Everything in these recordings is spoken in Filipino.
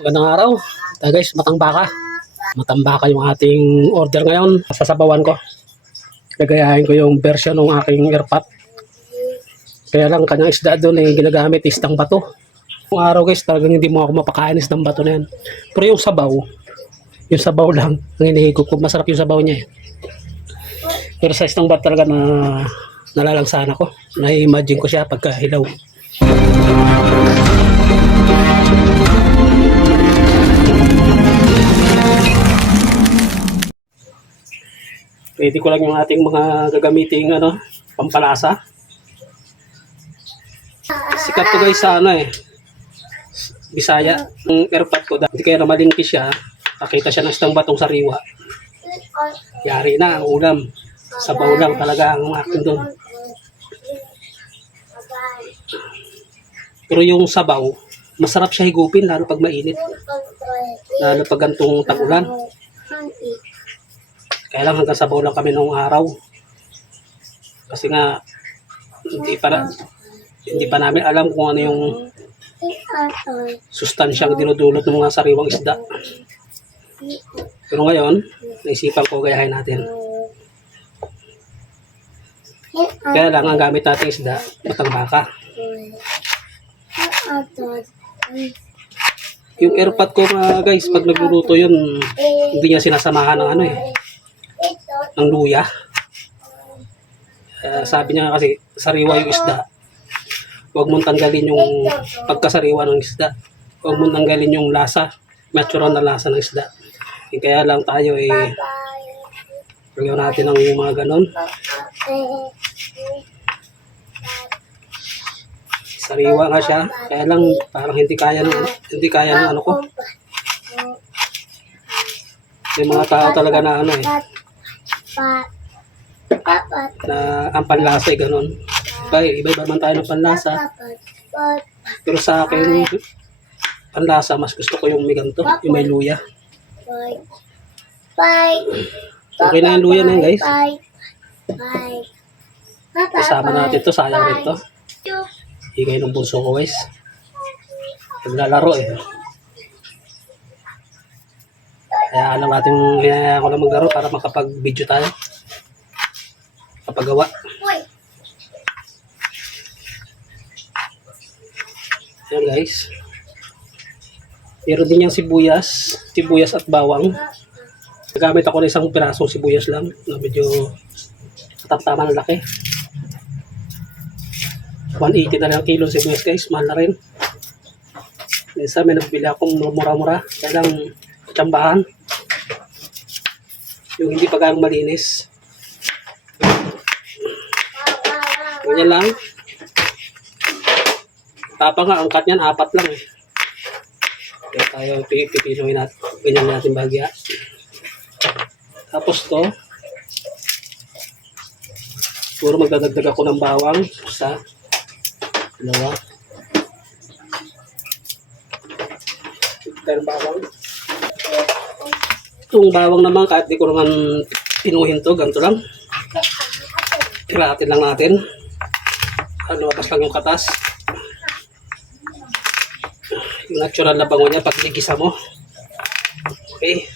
Magandang araw. Guys, matambaka. Matambaka yung ating order ngayon. Sasabawan ko. Gagayahin ko yung version ng aking airpot. Kaya lang kanyang isda doon ginagamit isdang bato. Yung araw guys, talagang hindi mo ako mapakain isdang bato na yan. Pero yung sabaw lang ang hinihigop ko. Masarap yung sabaw niya eh. Pero sa isdang bato talaga na nalalansahan ako. Na-imagine ko siya pagka hilaw. Pwede ko lang yung ating mga gagamiting pampalasa. Sikat to guys sa Bisaya. Ang airpot ko, hindi kaya na malingki siya. Nakita siya ng isang batong sariwa. Yari na ang ulam. Sabaw lang talaga ang akin doon. Pero yung sabaw, masarap siya higupin lalo pag mainit. Lalo pag gantong tag-ulan. Kaya lang hanggang sabaw lang kami noong araw. Kasi nga hindi pa namin alam kung ano yung sustansyang dinudulot ng mga sariwang isda. Pero ngayon, naisipan ko gayahin natin. Kaya lang ang gamit natin isda, matambaka. Yung airpot ko guys, pag nagluluto yun, hindi niya sinasamahan ng ng luya. Sabi niya kasi sariwa yung isda. Huwag mong tanggalin yung pagkasariwa ng isda. Huwag mong tanggalin yung lasa, natural na lasa ng isda. Kaya lang tayo gawin natin ng mga ganon. Sariwa nga siya, kaya lang parang hindi kaya ng ano ko. May mga tao talaga na na ang panlasa ganon. Iba-iba man tayo ng panlasa. Pero sa akin, panlasa, mas gusto ko yung may ganito, yung may luya. Okay na yung luya na yun guys. Kasama natin to, sayang rin to. Higay ng bunso ko guys. Naglalaro Kaya alam natin ako na maglaro para makapag-video tayo. Kapagawa. Ayan guys. Meron din yung sibuyas at bawang. Nagamit ako ng isang pirasong sibuyas lang na medyo kataptama ng laki. 180 na lang kilo sibuyas guys, mahal na rin. Minsan may nabili akong mura-mura, kaya lang tsambahan. Yung hindi pa gaang malinis. Ganyan lang. Tapa nga, angkat niyan, 4 lang Kaya tayo pipinuhin natin. Ganyan natin bahagya. Tapos to, puro magdadagdag ako ng bawang. Isa, dalawa. Itong bawang naman, kahit di ko naman pinuhin to, ganito lang. Tiratin lang natin. Lumapas lang yung katas. Yung natural na bango niya pag nigisa mo. Okay.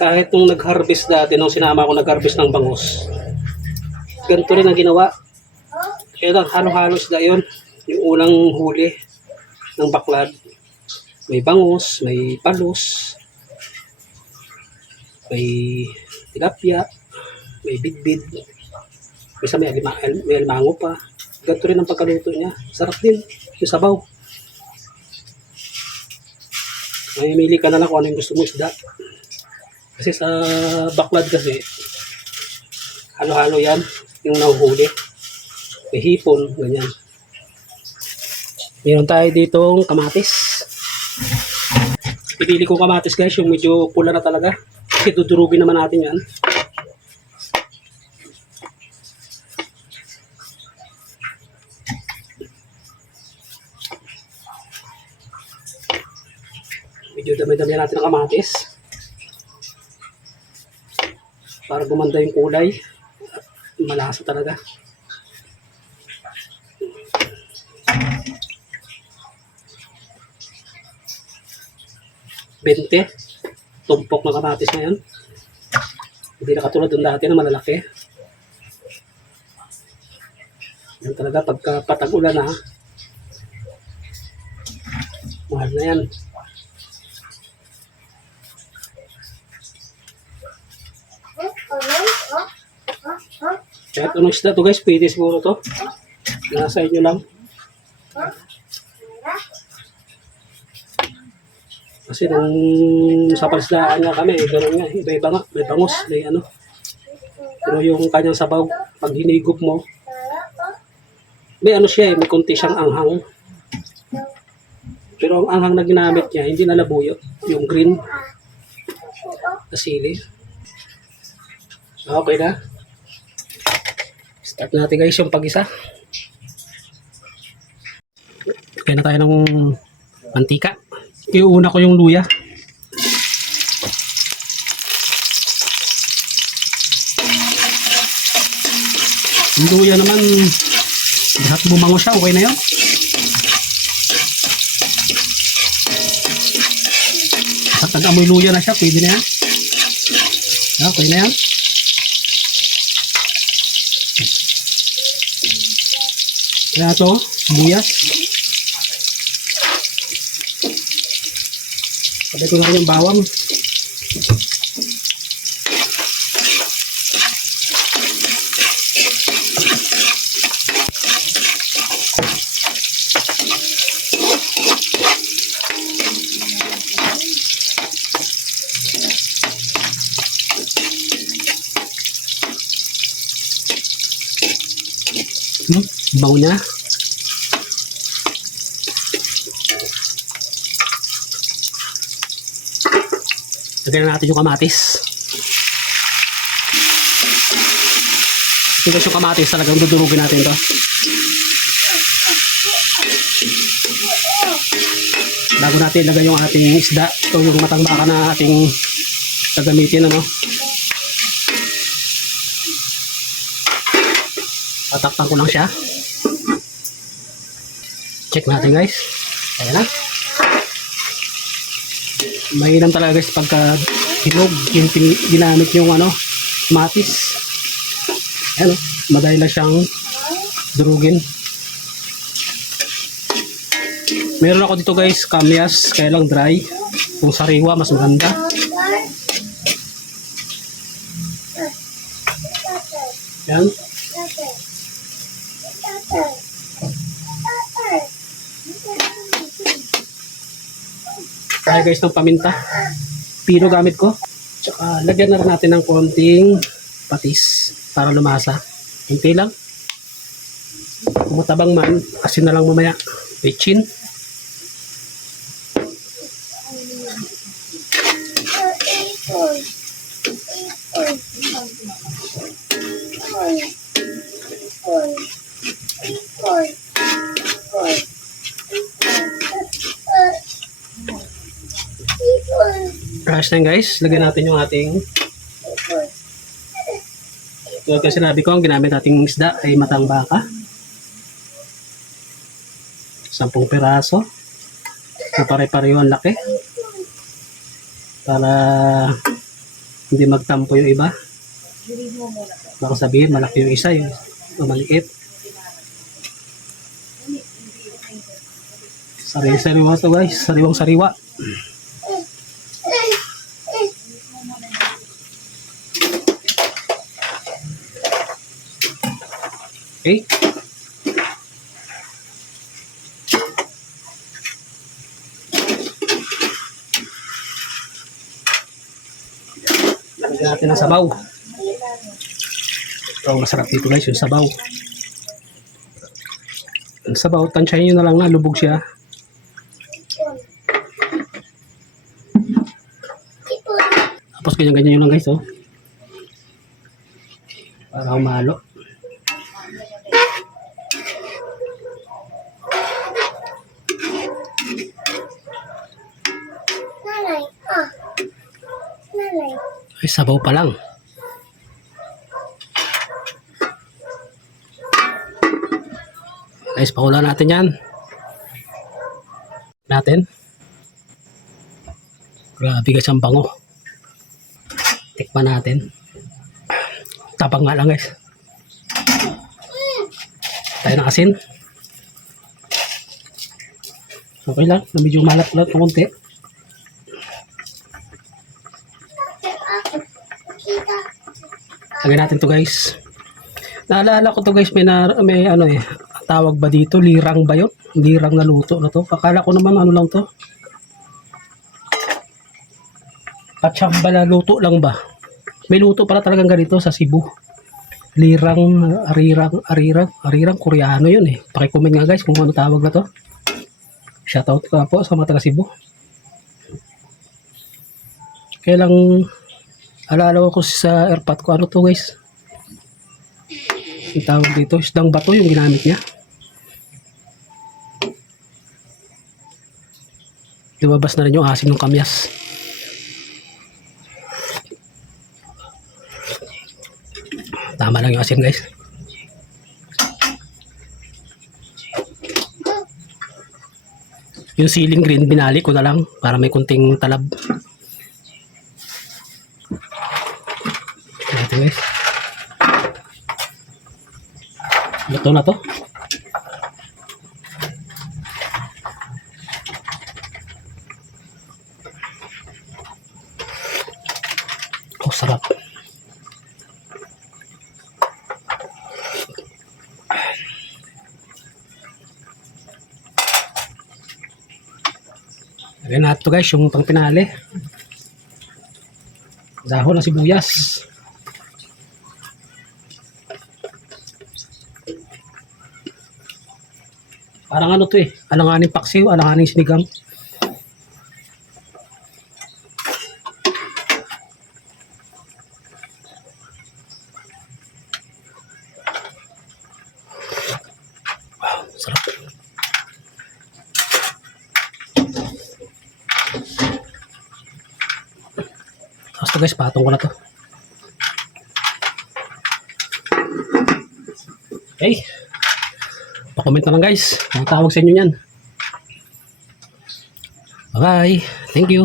Kahit nung nag-harvest dati, nung sinama ko nag-harvest ng bangus, ganito rin ang ginawa. Kaya lang halo-halos na yun. Yung unang huli ng baklad. May bangus, may palos, may tilapia, may bidbid. Bisa may alimango pa. Ganito rin ang pagkaluto niya. Sarap din. Yung sabaw. Mamimili ka na lang kung ano yung gusto mo isda. Kasi sa baklad kasi, halo-halo yan. Yung nahuhuli. May hipon. Ganyan. Meron tayo ditong kamatis. Pipili ko kamatis guys. Yung medyo pula na talaga. Kasi dudurugin naman natin yan. Medyo dami-dami natin ng kamatis para gumanda yung kulay. Malasa talaga. $20 tumpok na kamatis ngayon. Hindi na katulad ng dati na malalaki. Yan talaga pagka patag-ulan na, mahal na yan. Kahit anong isda to guys, pwede siguro to. Nasa inyo lang. Kasi nung sa palisdaan nga kami, gano'n nga, iba-iba nga, may bangus, may ano. Pero yung kanyang sabaw, pag hinigop mo, may ano siya may konti siyang anghang. Pero ang anghang na ginamit niya, hindi na labuyo, yung green na sili. Okay na. Start natin guys yung pag-isa. Kaya na tayo ng mantika. Iuna ko yung luya. Yung luya naman, lahat bumango siya, okay na yun. At nag-amoy luya na siya, pwede na yan. Okay na yan. Kaya ito, sibuyas. Sabay ko na yung bawang. Bango niya. Lagyan na natin yung kamatis. Ito guys yung kamatis, talagang dudurugin natin to. Bago natin ilagay yung ating isda, ito yung matang baka na ating gagamitin, ano. Tatakpan ko lang siya. Check natin guys. Ayan na. Mainam talaga guys pagka hinog yung ginamit yung ano, matis. Ayan, madali lang siyang durugin. Meron ako dito guys, kamyas, kaya lang dry. Kung sariwa, mas maganda. Ayan. Kaya guys ng paminta. Pino gamit ko. Tsaka lagyan na rin natin ng konting patis para lumasa. Kunti lang. Kung matabang man, asin na lang mamaya. Pechin. Crush na guys, lagyan natin yung ating ito kasi sinabi ko, ang ginamit nating isda ay matang baka 10 piraso na pare-pareho ang laki para hindi magtampo yung iba. Baka sabihin malaki yung isa, yung maliit. Sariwa to guys, sariwang sariwa. Okay. Lagyan natin ng sabaw. Ito, masarap dito guys, yung sabaw. Ang sabaw, tansyahin nyo na lang na lubog siya. Tapos ganyan-ganyan yun lang guys, oh. Para humalo. Ay, sabaw pa lang. Guys, pakulan natin yan. natin. Grabe guys, ang bango. Tikman natin. Tapang nga lang guys. Tayo ng asin. Okay lang, na medyo malat-malat na konti. Lagyan natin to guys. Naalala ko to guys, may ano tawag ba dito? Lirang ba yun? Lirang na luto na to. Akala ko naman ano lang to. Katsamba na luto lang ba? May luto pala talagang ganito sa Cebu. Lirang, arirang, Koreano yun eh. Pakicomment nga guys kung ano tawag na to. Shoutout ko po sa mga taga Cebu. Kaya lang, alala ko sa airpot ko, ano to guys? Yung tawag dito, isdang bato yung ginamit niya. Lumabas na rin yung asin ng kamyas. Tama lang yung asin guys. Yung ceiling green, binali ko na lang para may kunting talab. Ito guys. Luto na to. Oh, sarap. Lagyan natin to guys, yung pang pinali. Dahon ng sibuyas. Parang ano to eh, alanganing paksiw, alanganing sinigang. Wow, sarap. Tapos to guys, patong ko na to. Okay. Pa-comment na lang guys. Ang tawag sa inyo yan. Bye-bye. Thank you.